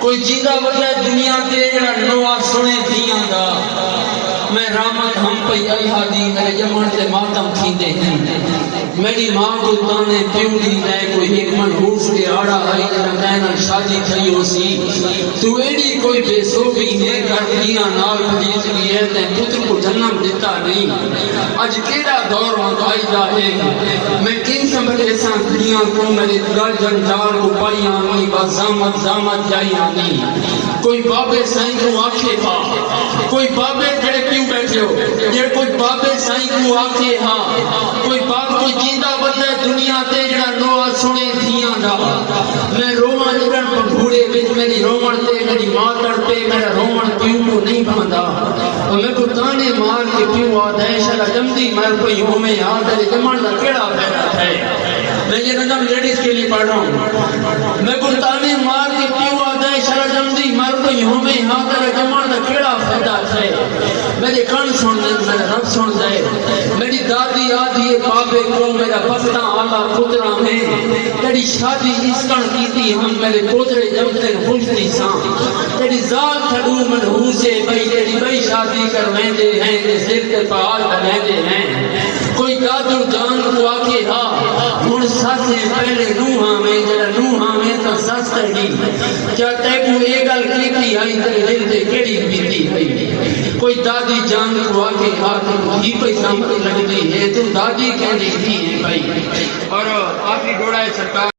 کوئی جیندہ وجہ دنیا تے جڑا نوا سنے دیاں دا میں رحمت ہم پئی اللہ دی میرے جمن تے ماتم تھیندے ہیں میری ماں کو تانے پیو دی میں کوئی ایک منحوس کے آڑا آئی جڑا میں نال شادی تھی ہو سی تو ایڈی کوئی بے سوبی ہے کر دیاں نال پلیز بھی ہے تے پتر کو جنم دیتا نہیں اج کیڑا دور آئی دا ہے میں کن سمجھے ساں دنیا کو میرے گل جنجال کو پائی آنی بازامت زامت جائی آنی کوئی بابے سائیں کو آنکھے پا کوئی بابے کھڑے کیوں بیٹھے ہو یہ کوئی بابے سائیں کو آنکھے ہاں کوئی باپ کوئی جیندہ بندہ دنیا تے جڑا نوا سنے دھیاں دا میں رومن جڑن پھوڑے وچ میری رومن تے میری ماں تڑپے میرا رومن پیو کو نہیں بھاندا اور میں کو تانے مار کے پیو آدھے شرا جمدی مر کوئی ہومیں آدھے جمن دا کیڑا پیدا ہے میں یہ نظم لیڈیز کے لیے پڑھ رہا ہوں میں کو تانے مار کے پیو آدھے شرا جمدی مر کوئی ہومیں آدھے جمن دا کیڑا پیدا ہے میرے کان سن دے میرا رب سن دے میری دادی آدھی بابے کو میرا پفتہ آلہ پترہ میں تیری شادی اسکن کیتی ہم میرے پوترے جمدے خوشتی ساں تیری ذات تھڑو منحوسے بھئی تیری بھئی شادی کرویں دے ہیں تے سر تے پہاڑ بنے دے ہیں کوئی دادو جان کو آکے ہاں ہن ساسے پہلے نوہاں میں جڑا نوہاں میں تا ساس تڑی کیا تے کو یہ گل کیتی آئی تیرے دل تے کیڑی بیتی ہوئی کوئی دادی جان کو آکے ہاتھ ہی پہ سامنے لگ دی ہے تو دادی کہہ دی ہے بھائی اور آخری گوڑا ہے سرکار